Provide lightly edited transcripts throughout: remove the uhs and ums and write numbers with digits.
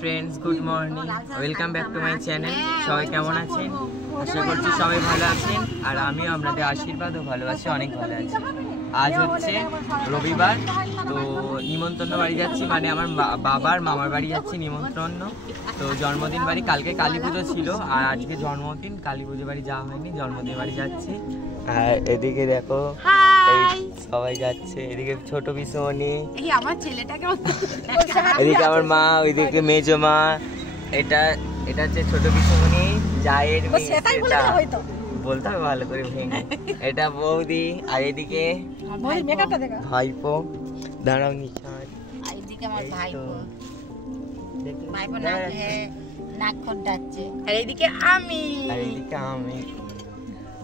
Friends good morning welcome back to my channel सबाई केमन आছেন आशा করছি সবাই ভালো আছেন আর আমিও আপনাদের আশীর্বাদ ও ভালোবাসি অনেক ভালো আছি। আজ হচ্ছে রবিবার, তো নিমন্ত্রণ বাড়ি যাচ্ছি, মানে আমার বাবার মামার বাড়ি যাচ্ছি নিমন্ত্রণ। তো জন্মদিন বাড়ি, কালকে কালী পুজো ছিল আর আজকে জন্মদিন, কালী পুজো বাড়ি যাওয়া হয়নি, জন্মদিন বাড়ি যাচ্ছি। আর এদিকে দেখো সবাই যাচ্ছে, এদিকে ছোট পিসমণি, এদিকে আমার মা, ওইদিকে মেজো মা, এটা হচ্ছে ছোট পিসমণি জায়ের বলতে হবে ভালো করে ভেঙে, এটা বৌদি, আর এদিকে ভাইপো, দাঁড়াও নিচে আর এইদিকে আমি,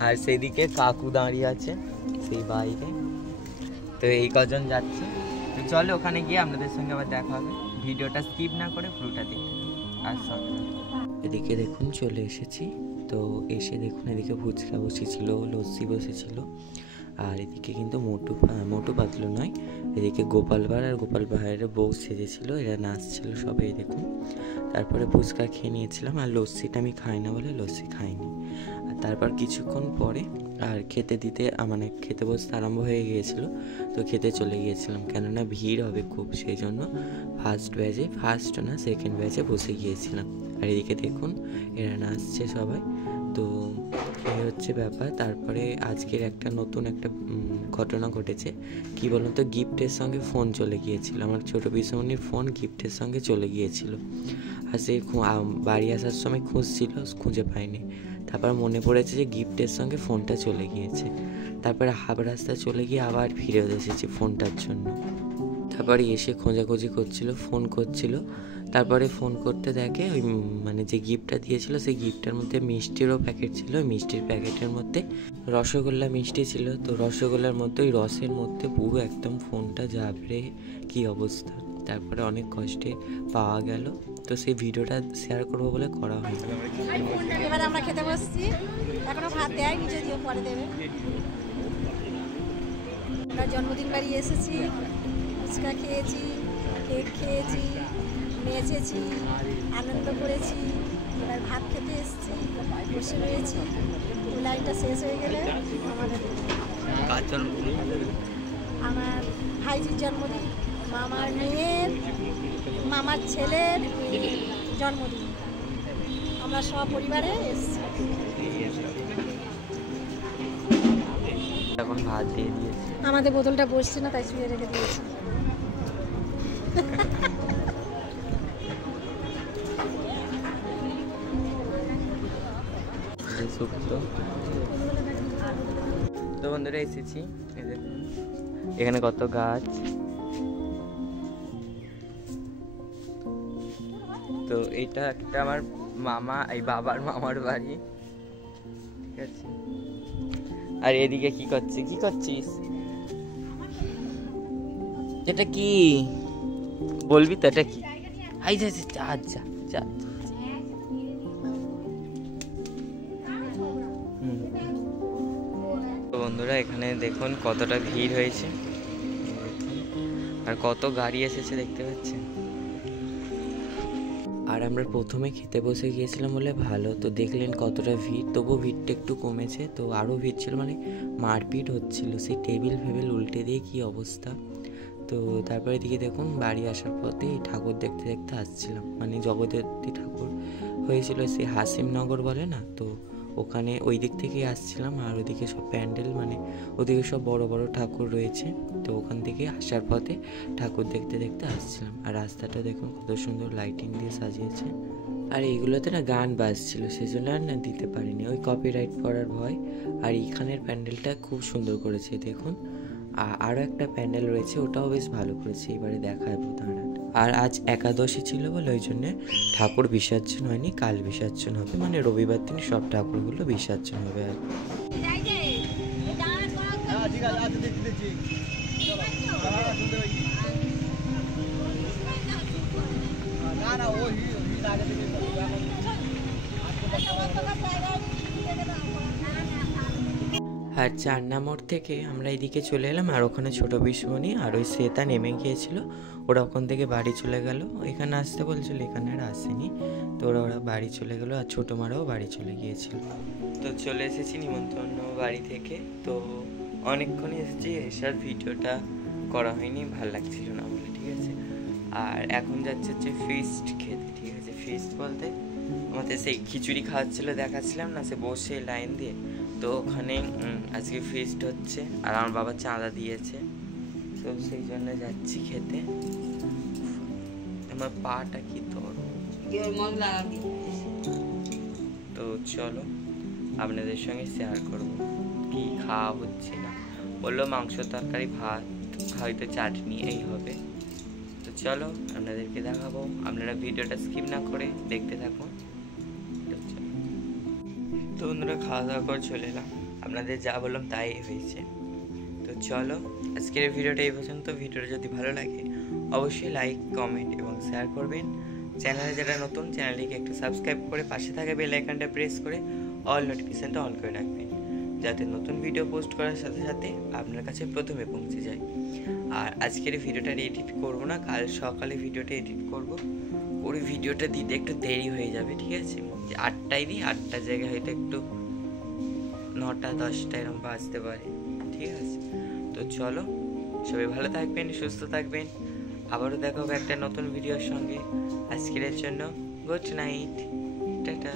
আর সেদিকে কাকু দাঁড়িয়ে আছে সেই বাইরে। তো এই কজন যাচ্ছে, তো চলো ওখানে গিয়ে আপনাদের সঙ্গে আবার দেখা হবে, ভিডিওটা স্কিপ না করে পুরোটা দেখতে। আর এদিকে দেখুন চলে এসেছি, তো এসে দেখুন এদিকে ফুচকা বসেছিল, লস্যি বসেছিল, আর এদিকে কিন্তু মোটু পাতলু নয়, এদিকে গোপাল ভাঁড় আর গোপাল ভাঁড়ের বউ সেজেছিল, এরা নাচছিল সবাই দেখুন। তারপরে ফুচকা খেয়ে নিয়েছিলাম, আর লস্যিটা আমি খাই না বলে লস্যি খাইনি। আর তারপর কিছুক্ষণ পরে আর খেতে বসতে আরম্ভ হয়ে গিয়েছিল, তো খেতে চলে গিয়েছিলাম, কেননা ভিড় হবে খুব, সেই জন্য সেকেন্ড ব্যাচে বসে গিয়েছিলাম। আর এদিকে দেখুন এরা নাচছে সবাই, তো এই হচ্ছে ব্যাপার। তারপরে আজকের নতুন একটা ঘটনা ঘটেছে, কি বলুন তো, গিফটের সঙ্গে ফোন চলে গিয়েছিল, আমার ছোটো পিসমণির ফোন গিফটের সঙ্গে চলে গিয়েছিল, আর সে বাড়ি আসার সময় খুঁজছিল, খুঁজে পায়নি। তারপর মনে পড়েছে যে গিফটের সঙ্গে ফোনটা চলে গিয়েছে, তারপরে হাফ রাস্তা চলে গিয়ে আবার ফিরে এসেছি ফোনটার জন্য। তারপরে এসে খোঁজাখুঁজি করছিল, ফোন করছিল, তারপরে ফোন করতে দেখে ওই যে গিফটটা দিয়েছিল সেই গিফটের মধ্যে মিষ্টিরও প্যাকেট ছিল, ওই মিষ্টির প্যাকেটের মধ্যে রসগোল্লা মিষ্টি ছিল, তো রসগোল্লার মধ্যে ওই রসের মধ্যে পুরো একদম ফোনটা যাবড়ে কি অবস্থা। তারপরে অনেক কষ্টে পাওয়া গেল, তো সেই ভিডিওটা শেয়ার করবো বলে করা হয়নি। এবার আমরা খেতে বসছি, এখনো ভাত দেয়, নিচে দিয়ে পরে দেবে। আমরা জন্মদিন বাড়ি এসেছি, ফুচকা খেয়েছি, কেক খেয়েছি, নেচেছি, আনন্দ করেছি, এবার ভাত খেতে এসেছি, বসে রয়েছি। লাইনটা শেষ হয়ে গেলে আমার ভাইজির জন্মদিন, মামার মেয়ের, মামার ছেলের জন্মদিন, আমরা সব পরিবারে এসেছি। এখন ভাত দিয়ে দিয়েছি, আমাদের বোতলটা বসছে না, তাই শুয়ে রেখে দিয়েছি। তো বন্ধুরা এসেছি, এখানে কত গাছ, তো এটা একটা আমার বাবার মামার বাড়ি, ঠিক আছে। আর এদিকে কি করছিস, এটা কি বলবি তো, এটা কি? যা বন্ধুরা এখানে দেখুন কতটা ভিড় হয়েছে, আর কত গাড়ি এসেছে দেখতে পাচ্ছেন। আর আমরা প্রথমে খেতে বসে গিয়েছিলাম বলে ভালো, তো দেখলেন কতটা ভিড়, তবুও ভিড়টা একটু কমেছে, তো আরও ভিড় ছিল, মারপিট হচ্ছিল, সেই টেবিল ফেবিল উল্টে দিয়ে কি অবস্থা। তো তারপরে দিকে দেখুন বাড়ি আসার পথে ঠাকুর দেখতে দেখতে আসছিলাম, জগদ্ধাত্রী ঠাকুর হয়েছিল, সেই হাসিমনগর বলে না, তো ওখানে ওই দিক থেকেই আসছিলাম। আর ওদিকে সব প্যান্ডেল, ওদিকে সব বড় বড় ঠাকুর রয়েছে, তো ওখান থেকে আসার পথে ঠাকুর দেখতে দেখতে আসছিলাম। আর রাস্তাটা দেখুন কত সুন্দর লাইটিং দিয়ে সাজিয়েছে, আর এইগুলোতে গান বাজছিল, সেজন্য আর দিতে পারিনি, ওই কপিরাইট করার ভয়। আর এইখানের প্যান্ডেলটা খুব সুন্দর করেছে দেখুন, আরও একটা প্যান্ডেল রয়েছে, ওটাও বেশ ভালো করেছে, এবারে দেখাবো দাঁড়ান। আর আজ একাদশী ছিল বলে ওই জন্যে ঠাকুর বিসর্জন হয়নি, কাল বিসর্জন হবে, রবিবার দিন সব ঠাকুরগুলো বিসর্জন হবে। আর আর 4 নম্বর থেকে আমরা এদিকে চলে এলাম, আর ওখানে ছোটো পিসমণি আর ওই শ্বেতা নেমে গিয়েছিল, ওরা ওখান থেকে বাড়ি চলে গেল। এখানে আসতে বলছিল, এখানে আর আসেনি, তো ওরা বাড়ি চলে গেলো, আর ছোটো মারাও বাড়ি চলে গিয়েছিল। তো চলে এসেছি নিমন্ত্রণ বাড়ি থেকে, তো অনেকক্ষণই এসেছি, এসার ভিডিওটা করা হয়নি, ভাল লাগছিল না বলে, ঠিক আছে। আর এখন যাচ্ছে হচ্ছে ফিস্ট খেতে, ঠিক আছে। ফিস্ট বলতে আমাদের সেই খিচুড়ি খাওয়াচ্ছিলো, দেখাচ্ছিলাম না, সে বসে লাইন দিয়ে, তো ওখানে আজকে ফিস্ট হচ্ছে, আর আমার বাবা চাঁদা দিয়েছে, তো সেই জন্য যাচ্ছি খেতে। আমার পাটা কি তো চলো আপনাদের সঙ্গে শেয়ার করব কি খাওয়া হচ্ছে না। বললো মাংস তরকারি ভাত, হয়তো চাটনি এই হবে। তো চলো আপনাদেরকে দেখাবো, আপনারা ভিডিওটা স্কিপ না করে দেখতে থাকুন। তো বন্ধুরা খাওয়া দাওয়া করে চলে এলাম, আপনাদের যা বললাম তাই হয়েছে। তো চলো আজকের এই ভিডিওটা এই পর্যন্ত। ভিডিওটা যদি ভালো লাগে অবশ্যই লাইক, কমেন্ট এবং শেয়ার করবেন। চ্যানেলে যারা নতুন, চ্যানেলটিকে একটু সাবস্ক্রাইব করে পাশে থাকা বেল আইকনটা প্রেস করে অল নোটিফিকেশানটা অন করে রাখবেন, যাতে নতুন ভিডিও পোস্ট করার সাথে সাথে আপনার কাছে প্রথমে পৌঁছে যায়। আর আজকের ভিডিওটা এডিট করব না, কাল সকালে ভিডিওটা এডিট করব। ওই ভিডিওটা দিতে একটু দেরি হয়ে যাবে, ঠিক আছে। 8টায় দিই, 8টার জায়গায় হয়তো একটু 9টা 10টা এরকম বাজতে পারে, ঠিক আছে। তো চলো সবাই ভালো থাকবেন, সুস্থ থাকবেন, আবারও দেখা হবে একটা নতুন ভিডিওর সঙ্গে। আজকের জন্য গুড নাইট, টাটা।